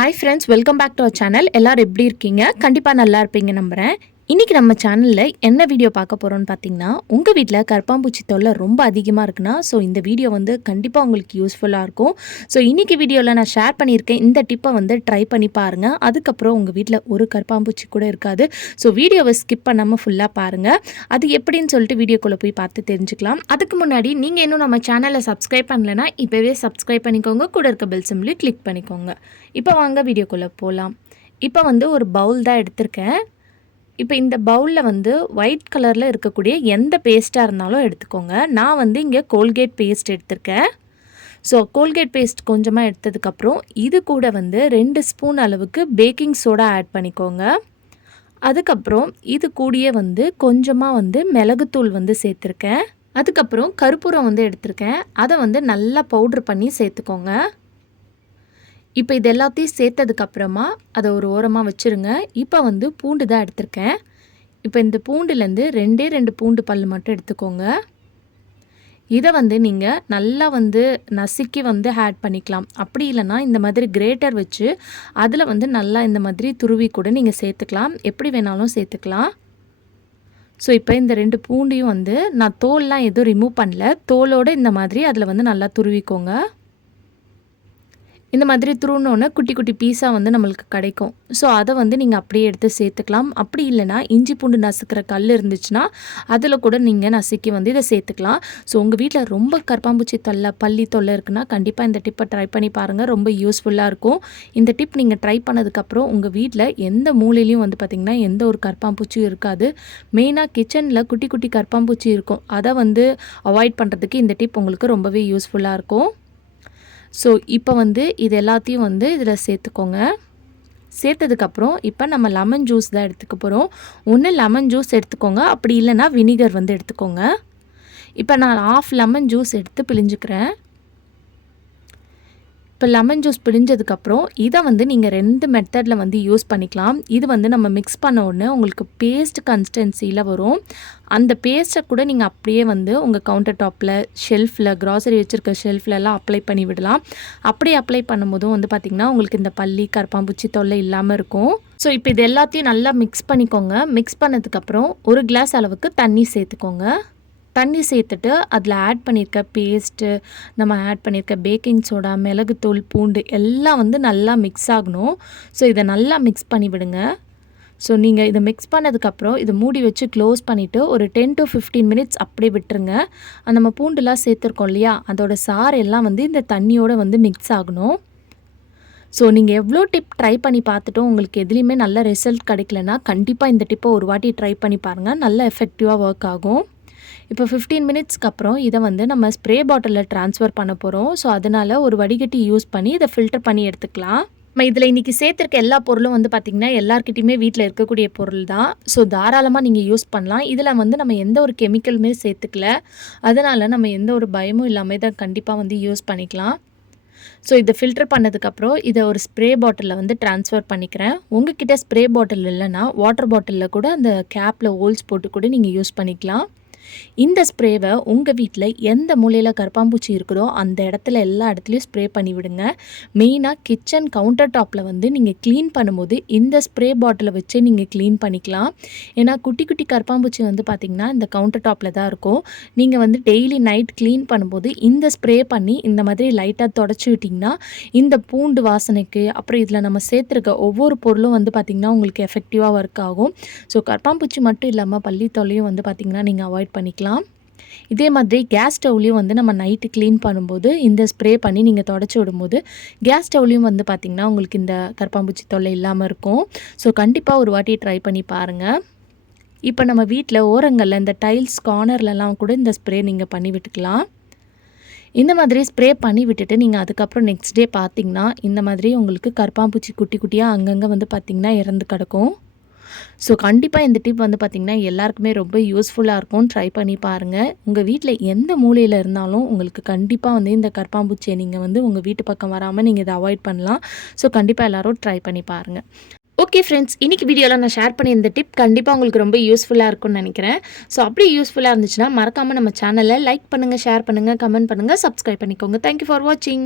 Hi friends welcome back to our channel எல்லோரும் எப்படி இருக்கீங்க? கண்டிப்பாக நல்லா இருப்பீங்க நம்புகிறேன் இன்றைக்கி நம்ம சேனலில் என்ன வீடியோ பார்க்க போகிறோம்னு பார்த்தீங்கன்னா உங்கள் வீட்டில் கற்பாம்பூச்சி தொல்லை ரொம்ப அதிகமாக இருக்குன்னா ஸோ இந்த வீடியோ வந்து கண்டிப்பாக உங்களுக்கு யூஸ்ஃபுல்லாக இருக்கும். ஸோ இன்றைக்கி வீடியோவில் நான் ஷேர் பண்ணியிருக்கேன். இந்த டிப்பை வந்து ட்ரை பண்ணி பாருங்கள் அதுக்கப்புறம் உங்கள் வீட்டில் ஒரு கற்பாம்பூச்சி கூட இருக்காது. ஸோ வீடியோவை ஸ்கிப் பண்ணாமல் ஃபுல்லாக பாருங்கள் அது எப்படின்னு சொல்லிட்டு வீடியோக்குள்ளே போய் பார்த்து தெரிஞ்சுக்கலாம். அதுக்கு முன்னாடி நீங்கள் இன்னும் நம்ம சேனலை சப்ஸ்கிரைப் பண்ணலைன்னா இப்போவே சப்ஸ்கிரைப் பண்ணிக்கோங்க. கூட இருக்க பெல் சிம்லேயும் கிளிக் பண்ணிக்கோங்க. இப்போ வாங்க வீடியோக்குள்ளே போகலாம் இப்போ வந்து ஒரு பவுல் தான் எடுத்திருக்கேன். இப்போ இந்த பவுலில் வந்து ஒயிட் கலரில் இருக்கக்கூடிய எந்த பேஸ்ட்டாக இருந்தாலும் எடுத்துக்கோங்க. நான் வந்து இங்கே கோல்கேட் பேஸ்ட் எடுத்திருக்கேன். ஸோ கோல்கேட் பேஸ்ட் கொஞ்சமாக எடுத்ததுக்கப்புறம் இது கூட வந்து ரெண்டு ஸ்பூன் அளவுக்கு பேக்கிங் சோடா ஆட் பண்ணிக்கோங்க. அதுக்கப்புறம் இது கூடயே வந்து கொஞ்சமாக வந்து மிளகுத்தூள் வந்து சேர்த்துருக்கேன். அதுக்கப்புறம் கருப்பூரம் வந்து எடுத்திருக்கேன். அதை வந்து நல்லா பவுட்ரு பண்ணி சேர்த்துக்கோங்க. இப்போ இது எல்லாத்தையும் சேர்த்ததுக்கப்புறமா அதை ஒரு ஓரமாக வச்சுருங்க. இப்போ வந்து பூண்டு தான் எடுத்திருக்கேன். இப்போ இந்த பூண்டுலேருந்து ரெண்டே ரெண்டு பூண்டு பல் மட்டும் எடுத்துக்கோங்க. இதை வந்து நீங்கள் நல்லா வந்து நசுக்கி வந்து ஆட் பண்ணிக்கலாம். அப்படி இல்லைனா இந்த மாதிரி கிரேட்டர் வச்சு அதில் வந்து நல்லா இந்த மாதிரி துருவி கூட நீங்கள் சேர்த்துக்கலாம். எப்படி வேணாலும் சேர்த்துக்கலாம். ஸோ இப்போ இந்த ரெண்டு பூண்டையும் வந்து நான் தோல்லாம் எதுவும் ரிமூவ் பண்ணல. தோலோடு இந்த மாதிரி அதில் வந்து நல்லா துருவிக்கோங்க. இந்த மாதிரி துருவினோன்னே குட்டி குட்டி பீஸாக வந்து நம்மளுக்கு கிடைக்கும். ஸோ அதை வந்து நீங்கள் அப்படியே எடுத்து சேர்த்துக்கலாம். அப்படி இல்லைனா இஞ்சி பூண்டு நசுக்கிற கல் இருந்துச்சுன்னா அதில் கூட நீங்கள் நசுக்கி வந்து இதை சேர்த்துக்கலாம். ஸோ உங்கள் வீட்டில் ரொம்ப கற்பாம்பூச்சி தொல்லை பள்ளி தொல்லை இருக்குன்னா கண்டிப்பாக இந்த டிப்பை ட்ரை பண்ணி பாருங்கள் ரொம்ப யூஸ்ஃபுல்லாக இருக்கும். இந்த டிப் நீங்கள் ட்ரை பண்ணதுக்கப்புறம் உங்கள் வீட்டில் எந்த மூலையிலையும் வந்து பார்த்திங்கன்னா எந்த ஒரு கற்பாம்பூச்சியும் இருக்காது. மெயினாக கிச்சனில் குட்டி குட்டி கற்பாம்பூச்சி இருக்கும். அதை வந்து அவாய்ட் பண்ணுறதுக்கு இந்த டிப் உங்களுக்கு ரொம்பவே யூஸ்ஃபுல்லாக இருக்கும். ஸோ இப்போ வந்து இது எல்லாத்தையும் வந்து இதில் சேர்த்துக்கோங்க. சேர்த்ததுக்கப்புறம் இப்போ நம்ம லெமன் ஜூஸ் தான் எடுத்துக்க போகிறோம் ஒன்று லெமன் ஜூஸ் எடுத்துக்கோங்க. அப்படி இல்லைன்னா வினிகர் வந்து எடுத்துக்கோங்க. இப்போ நான் ஆஃப் லெமன் ஜூஸ் எடுத்து பிழிஞ்சுக்கிறேன். இப்போ லெமன் ஜூஸ் பிழிஞ்சதுக்கப்புறம் இதை வந்து நீங்கள் ரெண்டு மெத்தடில் வந்து யூஸ் பண்ணிக்கலாம். இது வந்து நம்ம மிக்ஸ் பண்ண உடனே உங்களுக்கு பேஸ்ட் கன்சிஸ்டன்சியில் வரும். அந்த பேஸ்ட்டை கூட நீங்கள் அப்படியே வந்து உங்கள் கவுண்டர் டாப்பில் ஷெல்ஃபில் க்ராசரி வச்சுருக்க ஷெல்ஃப்லலாம் அப்ளை பண்ணி விடலாம். அப்படி அப்ளை பண்ணும்போதும் வந்து பார்த்திங்கன்னா உங்களுக்கு இந்த பள்ளி கரப்பாம்பூச்சி தொல்லை இல்லாமல் இருக்கும். ஸோ இப்போ இது எல்லாத்தையும் நல்லா மிக்ஸ் பண்ணிக்கோங்க. மிக்ஸ் பண்ணதுக்கப்புறம் ஒரு கிளாஸ் அளவுக்கு தண்ணி சேர்த்துக்கோங்க. தண்ணி சேர்த்துட்டு அதில் ஆட் பண்ணியிருக்க பேஸ்ட்டு நம்ம ஆட் பண்ணியிருக்க பேக்கிங் சோடா மிளகுத்தூள் பூண்டு எல்லாம் வந்து நல்லா மிக்ஸ் ஆகணும். ஸோ இதை நல்லா மிக்ஸ் பண்ணி விடுங்க. ஸோ நீங்கள் இதை மிக்ஸ் பண்ணதுக்கப்புறம் இதை மூடி வச்சு க்ளோஸ் பண்ணிவிட்டு ஒரு டென் டு ஃபிஃப்டீன் மினிட்ஸ் அப்படியே விட்டுருங்க. நம்ம பூண்டுலாம் சேர்த்துருக்கோம் இல்லையா? அதோட சாறு எல்லாம் வந்து இந்த தண்ணியோடு வந்து மிக்ஸ் ஆகணும். ஸோ நீங்கள் எவ்வளோ டிப் ட்ரை பண்ணி பார்த்துட்டும் உங்களுக்கு எதுலேயுமே நல்ல ரிசல்ட் கிடைக்கலனா கண்டிப்பாக இந்த டிப்பை ஒரு வாட்டி ட்ரை பண்ணி பாருங்கள் நல்ல எஃபெக்டிவாக ஒர்க் ஆகும். இப்போ ஃபிஃப்டீன் மினிட்ஸ்க்கு அப்புறம் இதை வந்து நம்ம ஸ்ப்ரே பாட்டிலில் ட்ரான்ஸ்ஃபர் பண்ண போகிறோம் ஸோ அதனால் ஒரு வடிகட்டி யூஸ் பண்ணி இதை ஃபில்டர் பண்ணி எடுத்துக்கலாம். நம்ம இதில் இன்றைக்கி சேர்த்துருக்க எல்லா பொருளும் வந்து பார்த்திங்கன்னா எல்லாருக்கிட்டையுமே வீட்டில் இருக்கக்கூடிய பொருள் தான். ஸோ தாராளமாக நீங்கள் யூஸ் பண்ணலாம். இதில் வந்து நம்ம எந்த ஒரு கெமிக்கலுமே சேர்த்துக்கல. அதனால் நம்ம எந்த ஒரு பயமும் இல்லாமல் இதை கண்டிப்பாக வந்து யூஸ் பண்ணிக்கலாம். ஸோ இதை ஃபில்டர் பண்ணதுக்கப்புறம் இதை ஒரு ஸ்ப்ரே பாட்டிலில் வந்து ட்ரான்ஸ்ஃபர் பண்ணிக்கிறேன். உங்ககிட்ட ஸ்ப்ரே பாட்டில் இல்லைன்னா வாட்டர் பாட்டிலில் கூட அந்த கேப்பில் ஹோல்ஸ் போட்டு கூட நீங்கள் யூஸ் பண்ணிக்கலாம். இந்த ஸ்ப்ரேவை உங்கள் வீட்டில் எந்த மூலையில் கருப்பாம்பூச்சி இருக்கிறோ அந்த இடத்துல எல்லா இடத்துலையும் ஸ்ப்ரே பண்ணி விடுங்க மெயினாக கிச்சன் கவுண்டர் டாப்பில் வந்து நீங்கள் க்ளீன் பண்ணும்போது இந்த ஸ்ப்ரே பாட்டிலை வச்சு நீங்கள் க்ளீன் பண்ணிக்கலாம். ஏன்னா குட்டி குட்டி கருப்பாம்பூச்சி வந்து பார்த்திங்கன்னா இந்த கவுண்டர் டாப்பில் தான் இருக்கும். நீங்கள் வந்து டெய்லி நைட் க்ளீன் பண்ணும்போது இந்த ஸ்ப்ரே பண்ணி இந்த மாதிரி லைட்டாக தொடச்சி விட்டிங்கன்னா இந்த பூண்டு வாசனைக்கு அப்புறம் இதில் நம்ம சேர்த்துருக்க ஒவ்வொரு பொருளும் வந்து பார்த்திங்கன்னா உங்களுக்கு எஃபெக்டிவாக ஒர்க் ஆகும். ஸோ கருப்பாம்பூச்சி மட்டும் இல்லாமல் பள்ளி தொல்லையும் வந்து பார்த்திங்கன்னா நீங்கள் அவாய்ட் பண்ணிக்கலாம். இதே மாதிரி கேஸ் ஸ்டவ்லையும் வந்து நம்ம நைட்டு க்ளீன் பண்ணும்போது இந்த ஸ்ப்ரே பண்ணி நீங்கள் தொடச்சி விடும்போது கேஸ் ஸ்டவ்லையும் வந்து பார்த்திங்கன்னா உங்களுக்கு இந்த கருப்பாம்பூச்சி தொல்லை இல்லாமல் இருக்கும். ஸோ கண்டிப்பாக ஒரு வாட்டி ட்ரை பண்ணி பாருங்கள் இப்போ நம்ம வீட்டில் ஓரங்களில் இந்த டைல்ஸ் கார்னர்லலாம் கூட இந்த ஸ்ப்ரே நீங்கள் பண்ணி விட்டுக்கலாம். இந்த மாதிரி ஸ்ப்ரே பண்ணி விட்டுட்டு நீங்கள் அதுக்கப்புறம் நெக்ஸ்ட் டே பார்த்தீங்கன்னா இந்த மாதிரி உங்களுக்கு கருப்பாம்பூச்சி குட்டி குட்டியாக அங்கங்கே வந்து பார்த்திங்கன்னா இறந்து கிடக்கும். ஸோ கண்டிப்பாக இந்த டிப் வந்து பார்த்திங்கன்னா எல்லாருக்குமே ரொம்ப யூஸ்ஃபுல்லாக இருக்கும். ட்ரை பண்ணி பாருங்கள் உங்கள் வீட்டில் எந்த மூலையில் இருந்தாலும் உங்களுக்கு கண்டிப்பாக வந்து இந்த கற்பாம்பூச்சியை நீங்கள் வந்து உங்கள் வீட்டு பக்கம் வராமல் நீங்கள் இதை அவாய்ட் பண்ணலாம். ஸோ கண்டிப்பாக எல்லோரும் ட்ரை பண்ணி பாருங்கள் ஓகே ஃப்ரெண்ட்ஸ் இன்றைக்கி வீடியோவில் நான் ஷேர் பண்ணி இந்த டிப் கண்டிப்பாக உங்களுக்கு ரொம்ப யூஸ்ஃபுல்லாக இருக்கும்னு நினைக்கிறேன். ஸோ அப்படி யூஸ்ஃபுல்லாக இருந்துச்சுன்னா மறக்காமல் நம்ம சேனலை லைக் பண்ணுங்கள் ஷேர் பண்ணுங்கள் கமெண்ட் பண்ணுங்கள் சப்ஸ்கிரைப் பண்ணிக்கோங்க. தேங்க்யூ ஃபார் வாட்சிங்